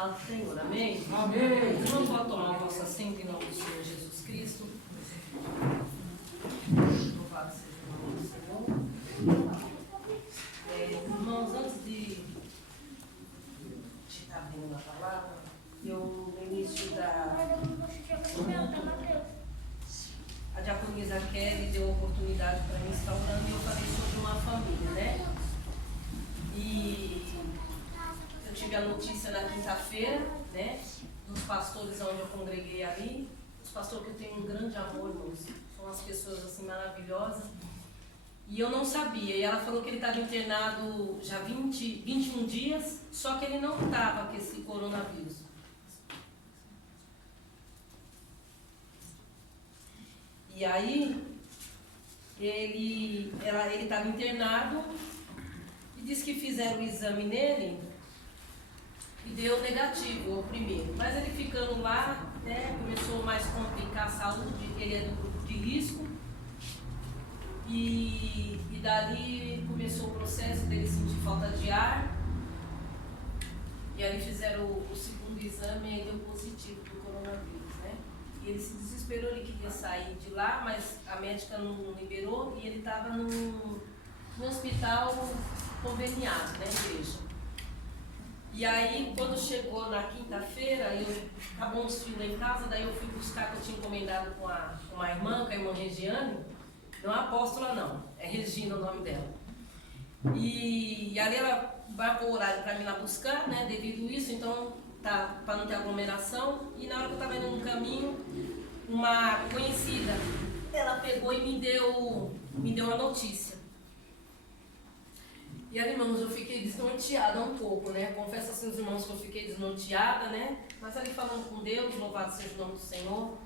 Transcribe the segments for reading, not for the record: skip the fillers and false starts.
palavra do Senhor, amém? Amém. Vamos tomar o nosso assento em nome do Senhor Jesus Cristo. Louvado seja o nome do Senhor. Irmãos, antes de estar abrindo a palavra, no início a diaconisa Kelly deu a oportunidade para mim estar orando e eu falei sobre uma família, né? E eu tive a notícia na quinta-feira, né? Dos pastores onde eu congreguei ali. Os pastores que eu tenho um grande amor, irmãos. São umas pessoas assim maravilhosas. E eu não sabia. E ela falou que ele estava internado já 21 dias, só que ele não estava com esse coronavírus. E aí, ele estava internado e disse que fizeram o exame nele e deu negativo o primeiro. Mas ele ficando lá, né, começou mais a complicar a saúde, ele é do grupo de risco. E dali começou o processo dele sentir falta de ar. E aí fizeram o segundo exame e deu positivo para o coronavírus, né? E ele se desesperou, ele queria sair de lá, mas a médica não liberou e ele estava no hospital conveniado, né, igreja. E aí, quando chegou na quinta-feira, acabou uns fios lá em casa, daí eu fui buscar, que eu tinha encomendado com uma irmã, com a irmã Regiane, não é apóstola não, é Regina o nome dela. E ali ela marcou o horário para mim lá buscar, né, devido a isso, então, tá, para não ter aglomeração, e na hora que eu estava indo no caminho, uma conhecida, ela pegou e me deu a notícia. E aí, irmãos, eu fiquei desnorteada um pouco, né? Confesso assim aos irmãos que eu fiquei desnorteada, né? Mas ali falando com Deus, louvado seja o nome do Senhor.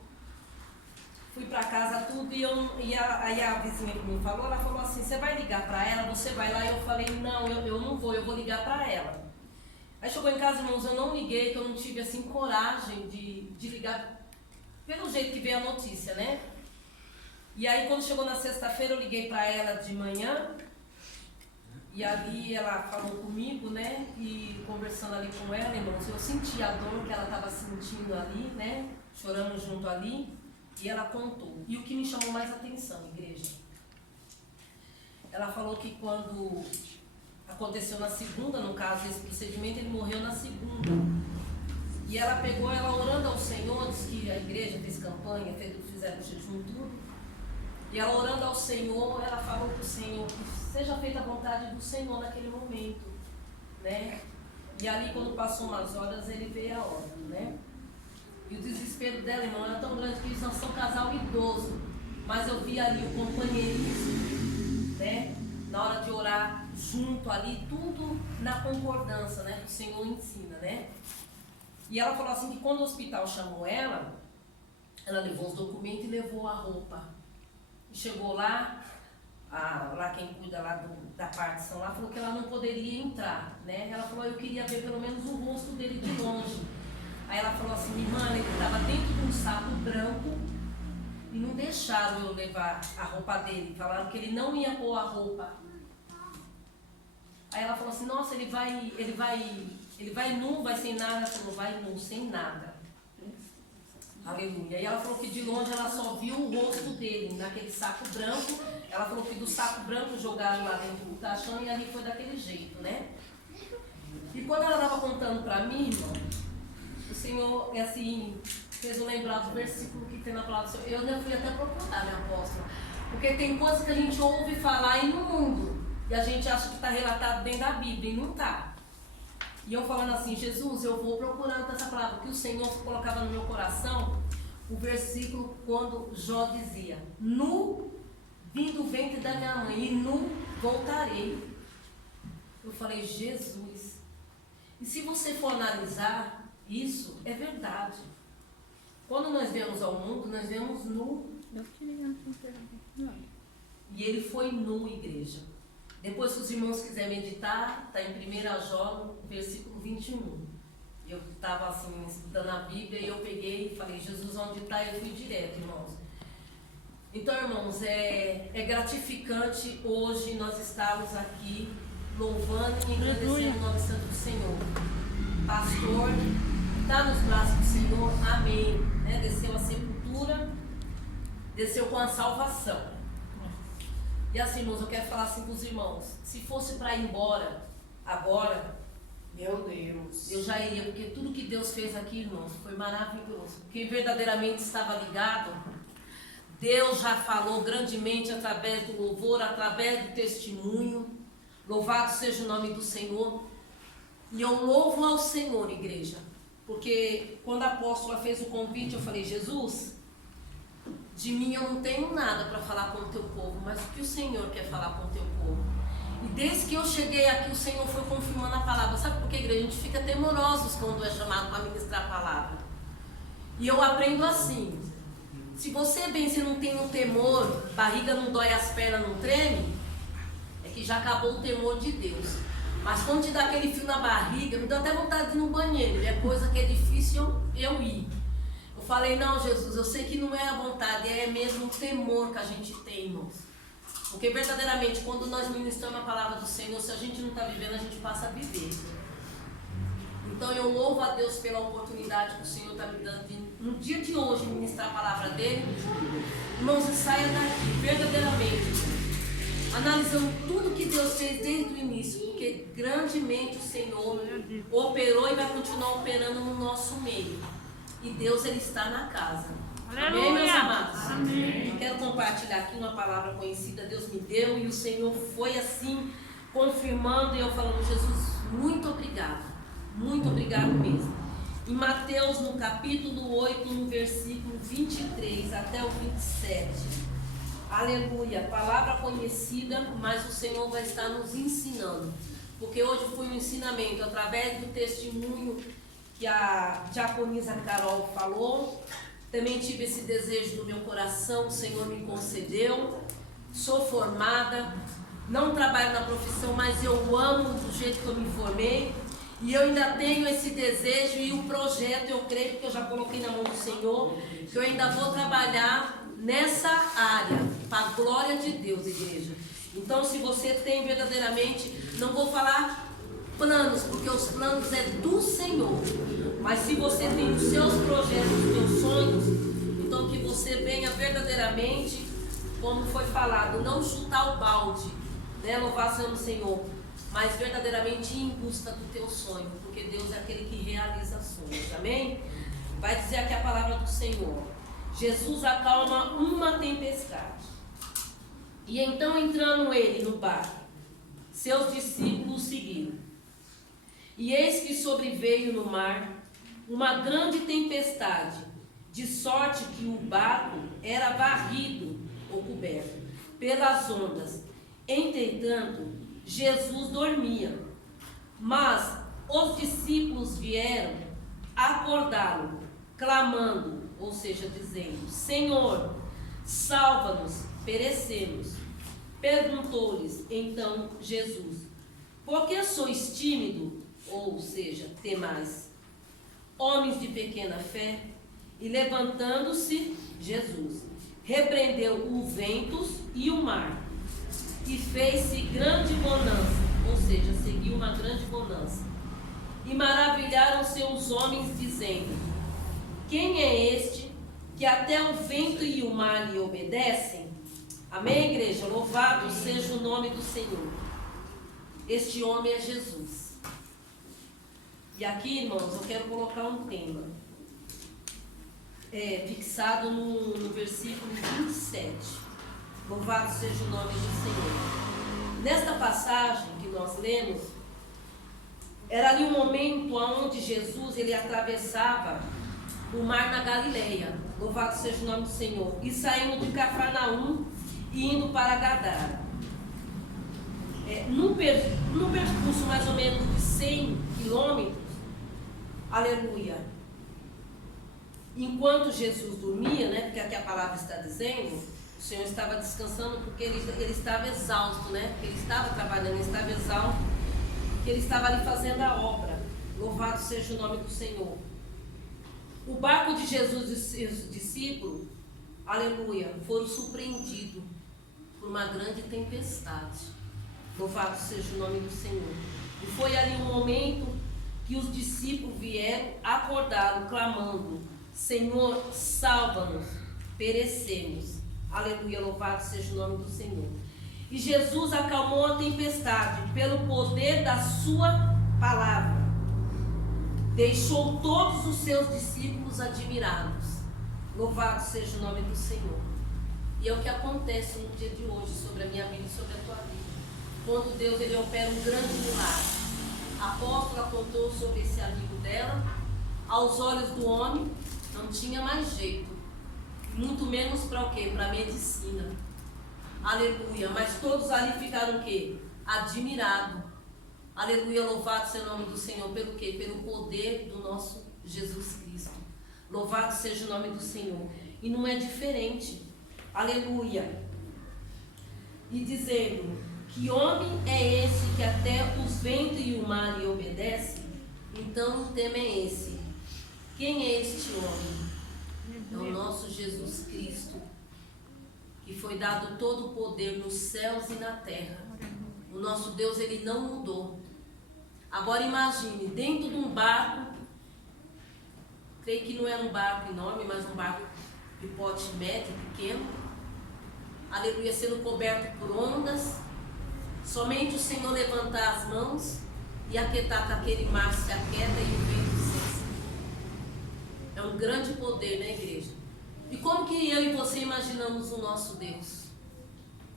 Fui pra casa tudo aí a vizinha que me falou, ela falou assim, você vai ligar pra ela, você vai lá? E eu falei, não, eu não vou, eu vou ligar pra ela. Aí chegou em casa, irmãos, eu não liguei, que eu não tive assim coragem de ligar pelo jeito que veio a notícia, né? E aí quando chegou na sexta-feira eu liguei pra ela de manhã. E ali ela falou comigo, né, e conversando ali com ela, irmãos, eu senti a dor que ela estava sentindo ali, né, chorando junto ali, e ela contou. E o que me chamou mais atenção, igreja, ela falou que quando aconteceu na segunda, no caso, esse procedimento, ele morreu na segunda. E ela pegou, ela orando ao Senhor, disse que a igreja fez campanha, fizeram jejum, tudo. E ela orando ao Senhor, ela falou para o Senhor que seja feita a vontade do Senhor naquele momento, né? E ali, quando passou umas horas, ele veio a hora, né? E o desespero dela, irmão, era tão grande que eles não são casal idoso. Mas eu vi ali o companheirismo, né? Na hora de orar junto ali, tudo na concordância, né? Que o Senhor ensina, né? E ela falou assim que quando o hospital chamou ela levou os documentos e levou a roupa. Chegou lá, lá quem cuida lá da partição lá, falou que ela não poderia entrar, né? Ela falou, eu queria ver pelo menos o rosto dele de longe. Aí ela falou assim, minha irmã, ele estava dentro de um saco branco e não deixaram eu levar a roupa dele. Falaram que ele não ia pôr a roupa. Aí ela falou assim, nossa, ele vai nu, vai sem nada. Ela falou, vai nu, sem nada. Aleluia. E ela falou que de longe ela só viu o rosto dele naquele saco branco. Ela falou que do saco branco jogaram lá dentro do caixão e ali foi daquele jeito, né? E quando ela estava contando para mim, irmão, o Senhor, assim, fez eu lembrar do versículo que tem na palavra do Senhor. Eu ainda fui até procurar, minha apóstola, porque tem coisas que a gente ouve falar aí no mundo e a gente acha que está relatado dentro da Bíblia e não está. E eu falando assim, Jesus, eu vou procurando essa palavra, que o Senhor colocava no meu coração, o versículo quando Jó dizia, nu vim do ventre da minha mãe e nu voltarei. Eu falei, Jesus, e se você for analisar, isso é verdade. Quando nós vemos ao mundo, nós vemos nu. E ele foi nu, igreja. Depois, se os irmãos quiserem meditar, está em 1 Jó, versículo 21. Eu estava assim, estudando a Bíblia e eu peguei e falei, Jesus, onde está? Eu fui direto, irmãos. Então, irmãos, é gratificante hoje nós estarmos aqui louvando e agradecendo o nome santo do Senhor. pastor, está nos braços do Senhor, amém. Né? Desceu a sepultura, desceu com a salvação. E assim, irmãos, eu quero falar assim com os irmãos, se fosse para ir embora agora, meu Deus, eu já iria, porque tudo que Deus fez aqui, irmãos, foi maravilhoso. Quem verdadeiramente estava ligado, Deus já falou grandemente através do louvor, através do testemunho. Louvado seja o nome do Senhor. E eu louvo ao Senhor, igreja, porque quando a apóstola fez o convite, eu falei, Jesus, de mim eu não tenho nada para falar com o teu povo, mas o que o Senhor quer falar com o teu povo? E desde que eu cheguei aqui, o Senhor foi confirmando a palavra. Sabe por que, igreja? A gente fica temerosos quando é chamado para ministrar a palavra. E eu aprendo assim, se você bem, se não tem um temor, barriga não dói, as pernas não treme, é que já acabou o temor de Deus. Mas quando te dá aquele fio na barriga, me dá até vontade de ir no banheiro, é coisa que é difícil eu ir. Eu falei, não, Jesus, eu sei que não é a vontade, é mesmo o temor que a gente tem, irmãos. Porque verdadeiramente, quando nós ministramos a palavra do Senhor, se a gente não está vivendo, a gente passa a viver. Então eu louvo a Deus pela oportunidade que o Senhor está me dando de, no dia de hoje, ministrar a palavra dele. Irmãos, e saia daqui, verdadeiramente, analisando tudo que Deus fez desde o início, porque grandemente o Senhor operou e vai continuar operando no nosso meio. E Deus, Ele está na casa. Amém, meus amados? Amém. Eu quero compartilhar aqui uma palavra conhecida, Deus me deu, e o Senhor foi assim, confirmando, e eu falando, Jesus, muito obrigado mesmo. Em Mateus, no capítulo 8, no versículo 23 até o 27. Aleluia, palavra conhecida, mas o Senhor vai estar nos ensinando, porque hoje foi um ensinamento através do testemunho que a diaconisa Carol falou. Também tive esse desejo no meu coração, o Senhor me concedeu. Sou formada, não trabalho na profissão, mas eu amo do jeito que eu me formei, e eu ainda tenho esse desejo e o projeto, eu creio, porque eu já coloquei na mão do Senhor, que eu ainda vou trabalhar nessa área, para a glória de Deus, igreja. Então, se você tem verdadeiramente, não vou falar planos, porque os planos é do Senhor, mas se você tem os seus projetos, os seus sonhos, então que você venha verdadeiramente, como foi falado, não chutar o balde, né? Louvar seja o Senhor, mas verdadeiramente ir em busca do teu sonho, porque Deus é aquele que realiza sonhos, amém? Vai dizer aqui a palavra do Senhor. Jesus acalma uma tempestade. E então, entrando ele no barco, seus discípulos seguiram. E eis que sobreveio no mar uma grande tempestade, de sorte que o barco era varrido ou coberto pelas ondas. Entretanto, Jesus dormia. Mas os discípulos vieram acordá-lo, clamando, ou seja, dizendo: Senhor, salva-nos, perecemos. Perguntou-lhes então Jesus: por que sois tímido? Ou seja, temais, homens de pequena fé? E levantando-se, Jesus repreendeu os ventos e o mar, e fez-se grande bonança, ou seja, seguiu uma grande bonança. E maravilharam-se os homens, dizendo: quem é este que até o vento e o mar lhe obedecem? Amém, igreja? Louvado seja o nome do Senhor. Este homem é Jesus. E aqui, irmãos, eu quero colocar um tema fixado no versículo 27. Louvado seja o nome do Senhor. Nesta passagem que nós lemos, era ali um momento onde Jesus ele atravessava o mar na Galileia. Louvado seja o nome do Senhor. E saindo de Cafarnaum e indo para Gadara. Num percurso mais ou menos de 100 quilômetros, aleluia, enquanto Jesus dormia, né, porque aqui a palavra está dizendo, o Senhor estava descansando porque ele estava exausto, né, porque ele estava trabalhando, ele estava exausto, porque ele estava ali fazendo a obra. Louvado seja o nome do Senhor. O barco de Jesus e seus discípulos, aleluia, foram surpreendidos por uma grande tempestade. Louvado seja o nome do Senhor. E foi ali um momento que os discípulos vieram acordá-lo, clamando: Senhor, salva-nos, perecemos. Aleluia, louvado seja o nome do Senhor. E Jesus acalmou a tempestade pelo poder da sua palavra. Deixou todos os seus discípulos admirados. Louvado seja o nome do Senhor. E é o que acontece no dia de hoje sobre a minha vida e sobre a tua vida. Quando Deus ele opera um grande milagre. A apóstola contou sobre esse amigo dela. Aos olhos do homem não tinha mais jeito. Muito menos para o quê? Para a medicina. Aleluia. Mas todos ali ficaram o quê? Admirados. Aleluia. Louvado seja o nome do Senhor. Pelo quê? Pelo poder do nosso Jesus Cristo. Louvado seja o nome do Senhor. E não é diferente. Aleluia. E dizendo: que homem é esse que até os ventos e o mar lhe obedecem? Então o tema é esse. Quem é este homem? É o nosso Jesus Cristo, que foi dado todo o poder nos céus e na terra. O nosso Deus, ele não mudou. Agora imagine, dentro de um barco, creio que não era um barco enorme, mas um barco de porte médio, pequeno, aleluia, sendo coberto por ondas, somente o Senhor levantar as mãos e aquietar que aquele mar se aquieta e o vento cessa. É um grande poder, né, igreja? E como que eu e você imaginamos o nosso Deus?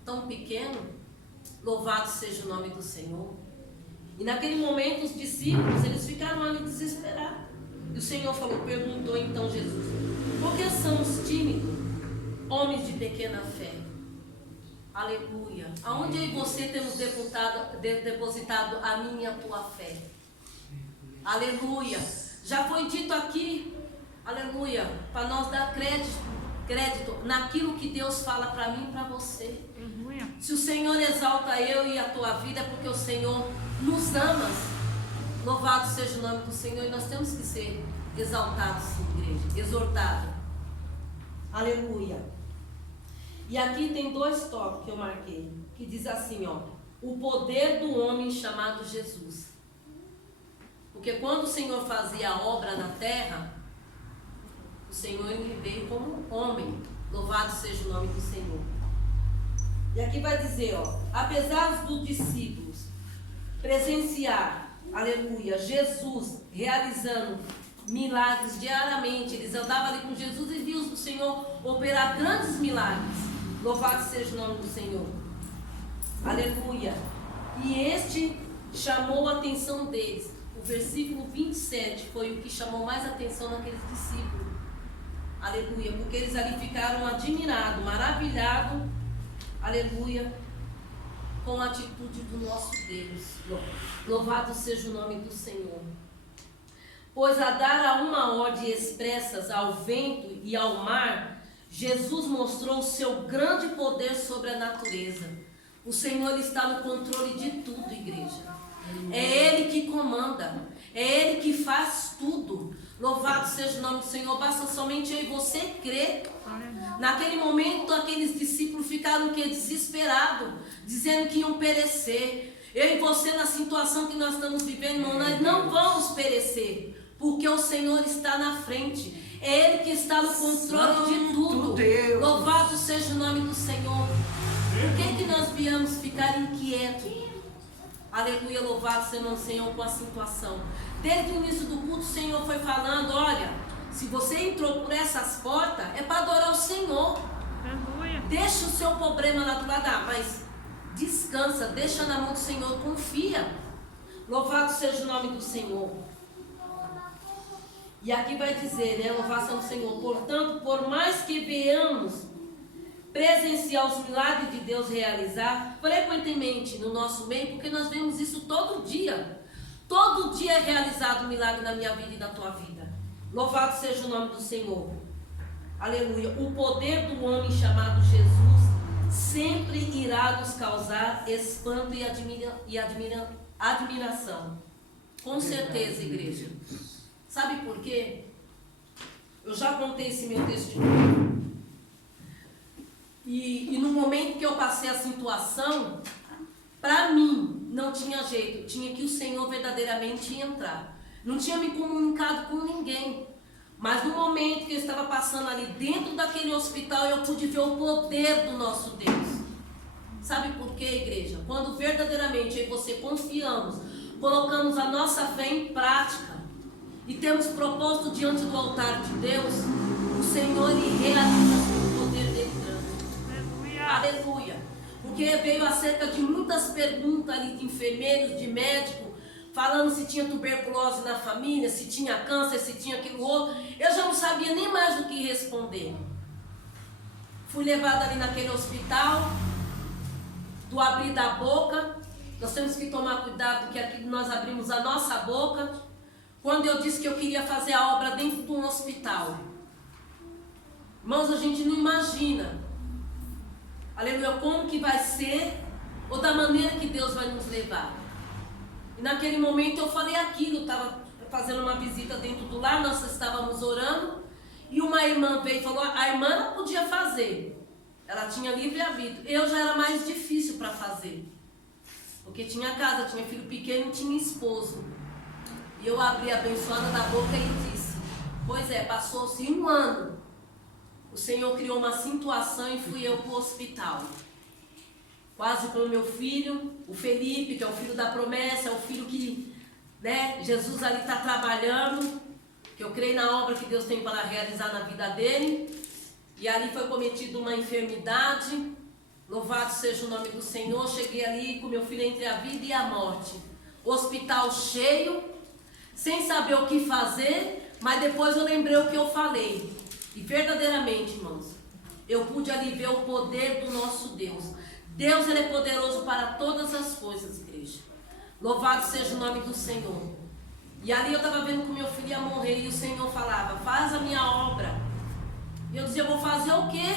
Tão pequeno? Louvado seja o nome do Senhor. E naquele momento os discípulos, eles ficaram ali desesperados. E o Senhor perguntou então Jesus: por que somos tímidos, homens de pequena fé? Aleluia. Aonde eu e você temos depositado a minha e a tua fé? Aleluia. Já foi dito aqui, aleluia, para nós dar crédito naquilo que Deus fala para mim e para você. Aleluia. Se o Senhor exalta eu e a tua vida, é porque o Senhor nos ama. Louvado seja o nome do Senhor. E nós temos que ser exaltados, sim, igreja, exortados. Aleluia. E aqui tem 2 tópicos que eu marquei, que diz assim, ó: o poder do homem chamado Jesus. Porque quando o Senhor fazia a obra na terra, o Senhor ele veio como homem. Louvado seja o nome do Senhor. E aqui vai dizer, ó: apesar dos discípulos presenciar, aleluia, Jesus realizando milagres diariamente, eles andavam ali com Jesus e viam o Senhor operar grandes milagres. Louvado seja o nome do Senhor. Aleluia. E este chamou a atenção deles. O versículo 27 foi o que chamou mais atenção naqueles discípulos. Aleluia. Porque eles ali ficaram admirados, maravilhados. Aleluia. Com a atitude do nosso Deus. Louvado seja o nome do Senhor. Pois a dar a uma ordem expressas ao vento e ao mar, Jesus mostrou o seu grande poder sobre a natureza. O Senhor está no controle de tudo, igreja. É Ele que comanda. É Ele que faz tudo. Louvado seja o nome do Senhor. Basta somente eu e você crer. Naquele momento, aqueles discípulos ficaram desesperados, dizendo que iam perecer. Eu e você, na situação que nós estamos vivendo, nós não vamos perecer, porque o Senhor está na frente. É Ele que está no controle de tudo. Deus. Louvado seja o nome do Senhor. Por que nós viemos ficar inquietos? Aleluia, louvado seja o Senhor com a situação. Desde o início do culto, o Senhor foi falando: olha, se você entrou por essas portas, é para adorar o Senhor. Aleluia. Deixa o seu problema lá do lado, mas descansa, deixa na mão do Senhor, confia. Louvado seja o nome do Senhor. E aqui vai dizer, né, louvado seja o Senhor: portanto, por mais que venhamos presenciar os milagres de Deus realizar frequentemente no nosso meio, porque nós vemos isso todo dia. Todo dia é realizado um milagre na minha vida e na tua vida. Louvado seja o nome do Senhor. Aleluia. O poder do homem chamado Jesus sempre irá nos causar espanto e admiração. Com certeza, igreja. Sabe por quê? Eu já contei esse meu testemunho. E no momento que eu passei a situação, para mim não tinha jeito, tinha que o Senhor verdadeiramente entrar. Não tinha me comunicado com ninguém. Mas no momento que eu estava passando ali dentro daquele hospital, eu pude ver o poder do nosso Deus. Sabe por quê, igreja? Quando verdadeiramente eu e você confiamos, colocamos a nossa fé em prática e temos propósito diante do altar de Deus, o Senhor ele realiza o poder dele grande. Aleluia. Aleluia. Porque veio acerca de muitas perguntas ali de enfermeiros, de médicos, falando se tinha tuberculose na família, se tinha câncer, se tinha aquilo outro. Eu já não sabia nem mais o que responder. Fui levada ali naquele hospital, do abrir da boca. Nós temos que tomar cuidado que aqui nós abrimos a nossa boca. Quando eu disse que eu queria fazer a obra dentro de um hospital. Irmãos, a gente não imagina, aleluia, como que vai ser ou da maneira que Deus vai nos levar. E naquele momento eu falei aquilo, eu estava fazendo uma visita dentro do lar, nós estávamos orando, e uma irmã veio e falou, a irmã não podia fazer, ela tinha livre-arbítrio, eu já era mais difícil para fazer, porque tinha casa, tinha filho pequeno, tinha esposo, e eu abri a abençoada da boca e disse, pois é, passou-se 1 ano, o Senhor criou uma situação e fui eu para o hospital. Quase com o meu filho, o Felipe, que é o filho da promessa, é o filho que, né, Jesus ali está trabalhando, que eu creio na obra que Deus tem para realizar na vida dele. E ali foi cometida uma enfermidade, louvado seja o nome do Senhor. Cheguei ali com meu filho entre a vida e a morte. Hospital cheio, sem saber o que fazer, mas depois eu lembrei o que eu falei. E verdadeiramente, irmãos, eu pude ali ver o poder do nosso Deus. Deus ele é poderoso para todas as coisas, igreja. Louvado seja o nome do Senhor. E ali eu estava vendo que meu filho ia morrer e o Senhor falava, faz a minha obra. E eu dizia, eu vou fazer o quê?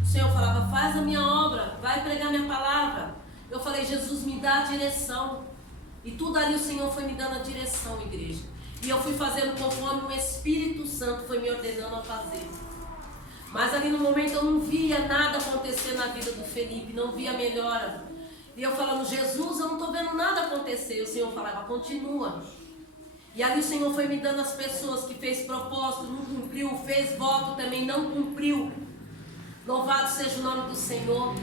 O Senhor falava, faz a minha obra, vai pregar minha palavra. Eu falei, Jesus, me dá a direção. E tudo ali o Senhor foi me dando a direção, igreja. E eu fui fazendo conforme o Espírito Santo foi me ordenando a fazer. Mas ali no momento eu não via nada acontecer na vida do Felipe, não via melhora. E eu falando, Jesus, eu não estou vendo nada acontecer. E o Senhor falava, continua. E ali o Senhor foi me dando as pessoas que fez propósito, não cumpriu, fez voto também, não cumpriu. Louvado seja o nome do Senhor.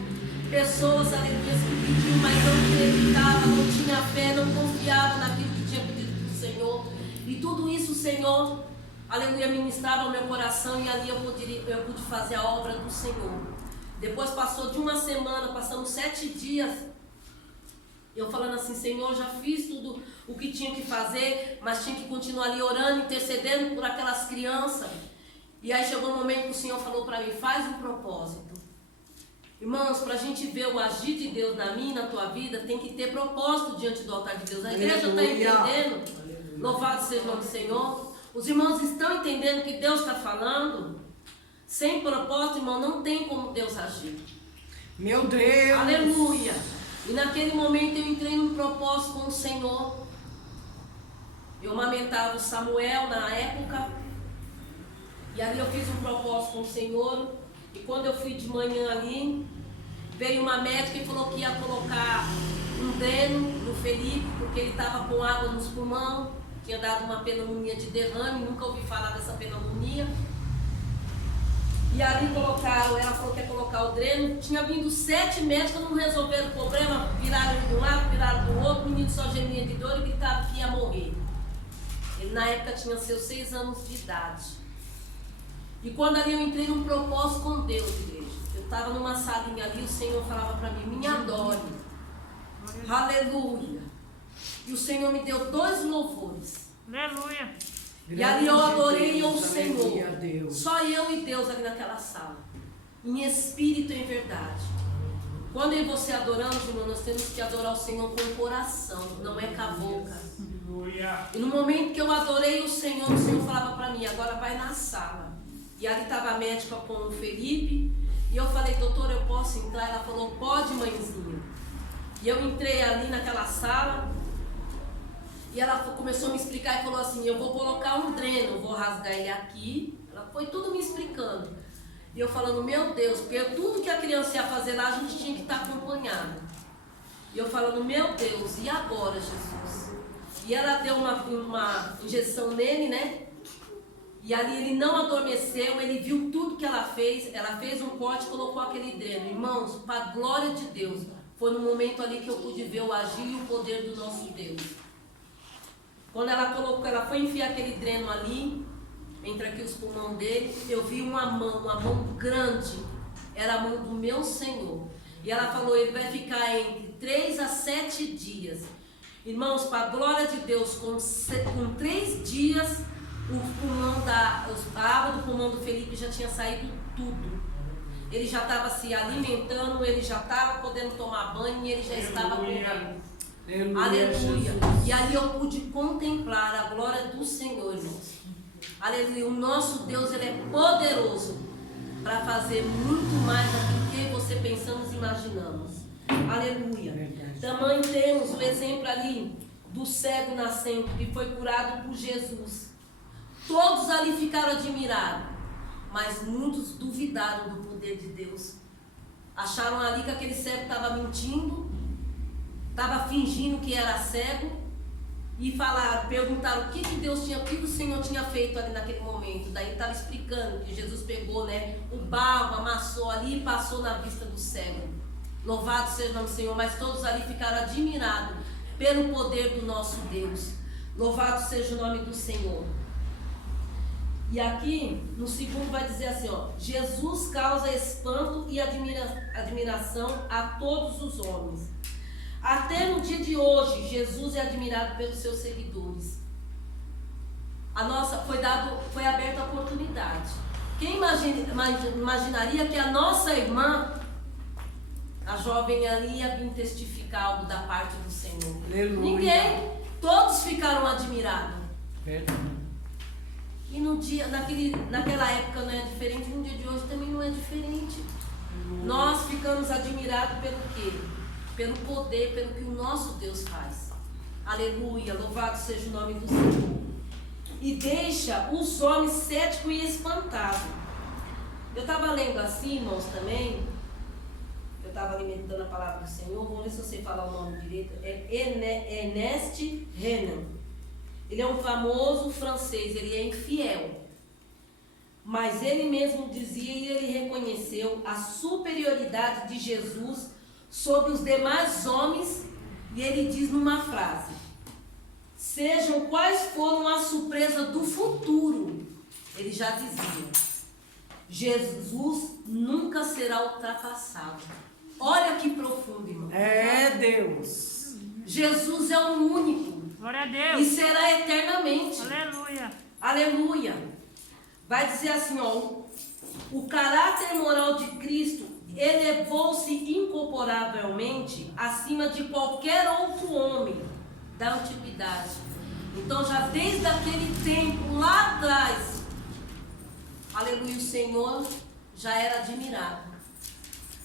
Pessoas, aleluia, que pediam, mas não acreditavam, não tinha fé, não confiavam naquilo que tinha pedido do Senhor. E tudo isso o Senhor, aleluia, ministrava ao meu coração e ali eu pude fazer a obra do Senhor. Depois passou de 1 semana, passamos 7 dias, eu falando assim, Senhor, já fiz tudo o que tinha que fazer, mas tinha que continuar ali orando, intercedendo por aquelas crianças. E aí chegou um momento que o Senhor falou para mim, faz um propósito. Irmãos, para a gente ver o agir de Deus na minha e na tua vida, tem que ter propósito diante do altar de Deus. A igreja está entendendo? Louvado seja o nome do Senhor. Os irmãos estão entendendo que Deus está falando? Sem propósito, irmão, não tem como Deus agir. Meu Deus! Aleluia! E naquele momento eu entrei num propósito com o Senhor. Eu amamentava o Samuel na época. E ali eu fiz um propósito com o Senhor. E quando eu fui de manhã ali, veio uma médica e falou que ia colocar um dreno no Felipe, porque ele estava com água nos pulmões. Tinha dado uma pneumonia de derrame, nunca ouvi falar dessa pneumonia. E ali colocaram, ela falou que ia colocar o dreno. Tinha vindo 7 médicos, não resolveram o problema, viraram de um lado, viraram do outro, o menino só gemia de dor e gritava que ia morrer. Ele na época tinha seus 6 anos de idade. E quando ali eu entrei num propósito com Deus, igreja, eu estava numa salinha ali, o Senhor falava para mim, me adore. Aleluia. E o Senhor me deu 2 louvores. Aleluia. E ali eu adorei ao Senhor. Só eu e Deus ali naquela sala. Em espírito e em verdade. Quando eu e você adoramos, irmão, nós temos que adorar o Senhor com o coração, não é com a boca. E no momento que eu adorei o Senhor falava para mim, agora vai na sala. E ali estava a médica com o Felipe. E eu falei, doutora, eu posso entrar? Ela falou, pode, mãezinha. E eu entrei ali naquela sala. E ela começou a me explicar e falou assim, eu vou colocar um dreno, vou rasgar ele aqui. Ela foi tudo me explicando. E eu falando, meu Deus, porque tudo que a criança ia fazer lá, a gente tinha que estar acompanhado. E eu falando, meu Deus, e agora, Jesus? E ela deu uma injeção nele, né? E ali ele não adormeceu, ele viu tudo que ela fez um corte e colocou aquele dreno. Irmãos, para a glória de Deus, foi no momento ali que eu pude ver o agir e o poder do nosso Deus. Quando ela foi enfiar aquele dreno ali, entre aqui os pulmões dele, eu vi uma mão grande, era a mão do meu Senhor. E ela falou, ele vai ficar entre 3 a 7 dias. Irmãos, para a glória de Deus, com 3 dias, a água do pulmão do Felipe já tinha saído tudo. Ele já estava se alimentando, ele já estava podendo tomar banho e ele já estava correndo. Aleluia. E ali eu pude contemplar a glória do Senhor, irmãos. Aleluia. O nosso Deus, ele é poderoso para fazer muito mais do que você pensamos e imaginamos. Aleluia. Também temos o exemplo ali do cego nascente que foi curado por Jesus. Todos ali ficaram admirados, mas muitos duvidaram do poder de Deus. Acharam ali que aquele cego estava mentindo, estava fingindo que era cego, e perguntaram o que Deus tinha, o que o Senhor tinha feito ali naquele momento. Daí estava explicando que Jesus pegou, né, um barro, amassou ali e passou na vista do cego. Louvado seja o nome do Senhor, mas todos ali ficaram admirados pelo poder do nosso Deus. Louvado seja o nome do Senhor. E aqui, no segundo vai dizer assim, ó, Jesus causa espanto e admiração a todos os homens. Até no dia de hoje, Jesus é admirado pelos seus seguidores. Foi aberta a oportunidade. Quem imaginaria que a nossa irmã, a jovem ali, ia vir testificar algo da parte do Senhor? Aleluia. Ninguém. Todos ficaram admirados. Verdade. E no dia, naquela época não é diferente, no dia de hoje também não é diferente. Nós ficamos admirados pelo quê? Pelo poder, pelo que o nosso Deus faz. Aleluia, louvado seja o nome do Senhor. E deixa os homens céticos e espantados. Eu estava lendo assim, irmãos, também. Eu estava alimentando a palavra do Senhor. Vamos ver se eu sei falar o nome direito. É Ernest Renan. Ele é um famoso francês, ele é infiel. Mas ele mesmo dizia e ele reconheceu a superioridade de Jesus sobre os demais homens. E ele diz numa frase: sejam quais foram a surpresa do futuro, ele já dizia, Jesus nunca será ultrapassado. Olha que profundo, irmão. É Deus. Jesus é o único. Glória a Deus. E será eternamente. Aleluia. Aleluia. Vai dizer assim, ó, o caráter moral de Cristo elevou-se incomparavelmente acima de qualquer outro homem da antiguidade. Então já desde aquele tempo lá atrás, aleluia, o Senhor já era admirado.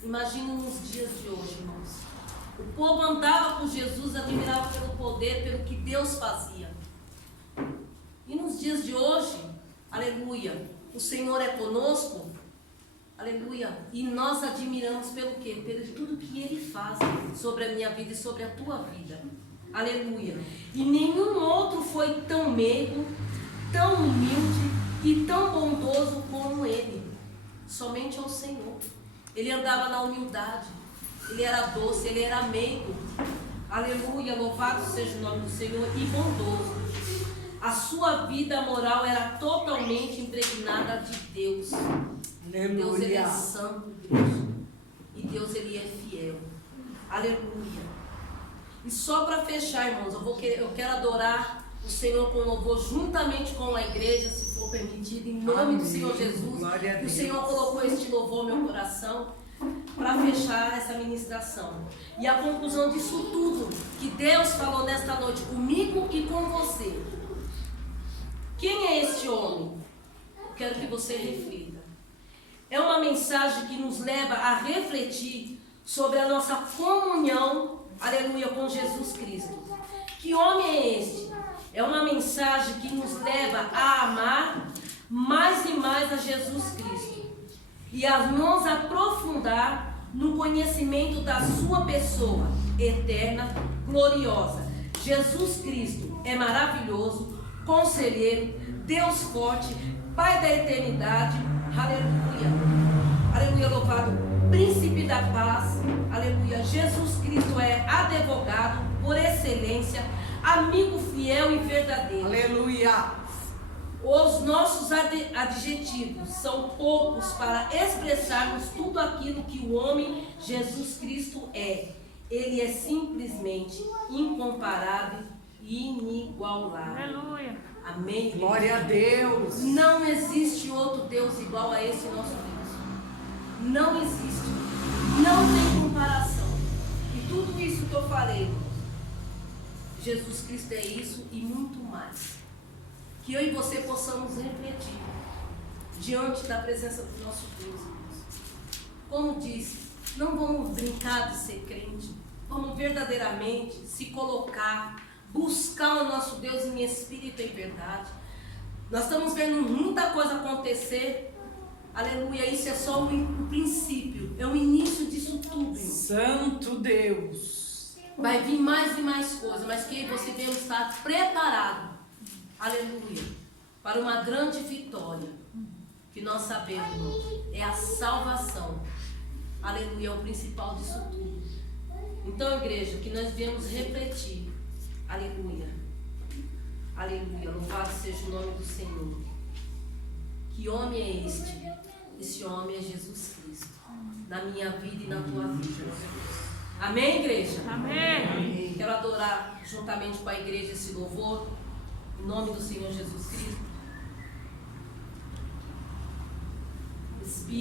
Imagina nos dias de hoje, irmãos. O povo andava com Jesus, admirava pelo poder, pelo que Deus fazia. E nos dias de hoje, aleluia, o Senhor é conosco, aleluia, e nós admiramos pelo quê? Pelo tudo que Ele faz sobre a minha vida e sobre a tua vida. Aleluia. E nenhum outro foi tão meigo, tão humilde e tão bondoso como Ele. Somente ao Senhor. Ele andava na humildade. Ele era doce, ele era meigo. Aleluia, louvado seja o nome do Senhor, e bondoso. A sua vida moral era totalmente impregnada de Deus. Aleluia. Deus, ele é santo, Deus. E Deus, ele é fiel. Aleluia. E só para fechar, irmãos, eu quero adorar o Senhor com louvor juntamente com a igreja, se for permitido, em nome Amém. do Senhor Jesus. Glória a O Deus. Senhor colocou este louvor no meu coração para fechar essa ministração. E a conclusão disso tudo que Deus falou nesta noite comigo e com você. Quem é este homem? Eu quero que você reflita. É uma mensagem que nos leva a refletir sobre a nossa comunhão, aleluia, com Jesus Cristo. Que homem é este? É uma mensagem que nos leva a amar mais e mais a Jesus Cristo e a nos aprofundar no conhecimento da sua pessoa eterna, gloriosa, Jesus Cristo é maravilhoso, conselheiro, Deus forte, Pai da eternidade. Aleluia. Aleluia, louvado, príncipe da paz. Aleluia. Jesus Cristo é advogado por excelência, amigo fiel e verdadeiro. Aleluia. Os nossos adjetivos são poucos para expressarmos tudo aquilo que o homem Jesus Cristo é. Ele é simplesmente incomparável e inigualável. Aleluia. Amém? Glória a Deus. Não existe outro Deus igual a esse nosso Deus. Não existe. Não tem comparação. E tudo isso que eu falei, Jesus Cristo é isso e muito mais. Que eu e você possamos refletir diante da presença do nosso Deus, irmãos. Como disse, não vamos brincar de ser crente. Vamos verdadeiramente se colocar, buscar o nosso Deus em espírito e em verdade. Nós estamos vendo muita coisa acontecer. Aleluia, isso é só o princípio, é o início disso tudo, irmão. Santo Deus. Vai vir mais e mais coisas, mas que você deve estar preparado, aleluia, para uma grande vitória, que nós sabemos, irmão, é a salvação. Aleluia, é o principal disso tudo. Então, igreja, que nós devemos refletir, aleluia, aleluia, louvado seja o nome do Senhor. Que homem é este? Esse homem é Jesus Cristo, na minha vida e na tua vida. Amém, igreja? Amém. Quero adorar juntamente com a igreja esse louvor, em nome do Senhor Jesus Cristo.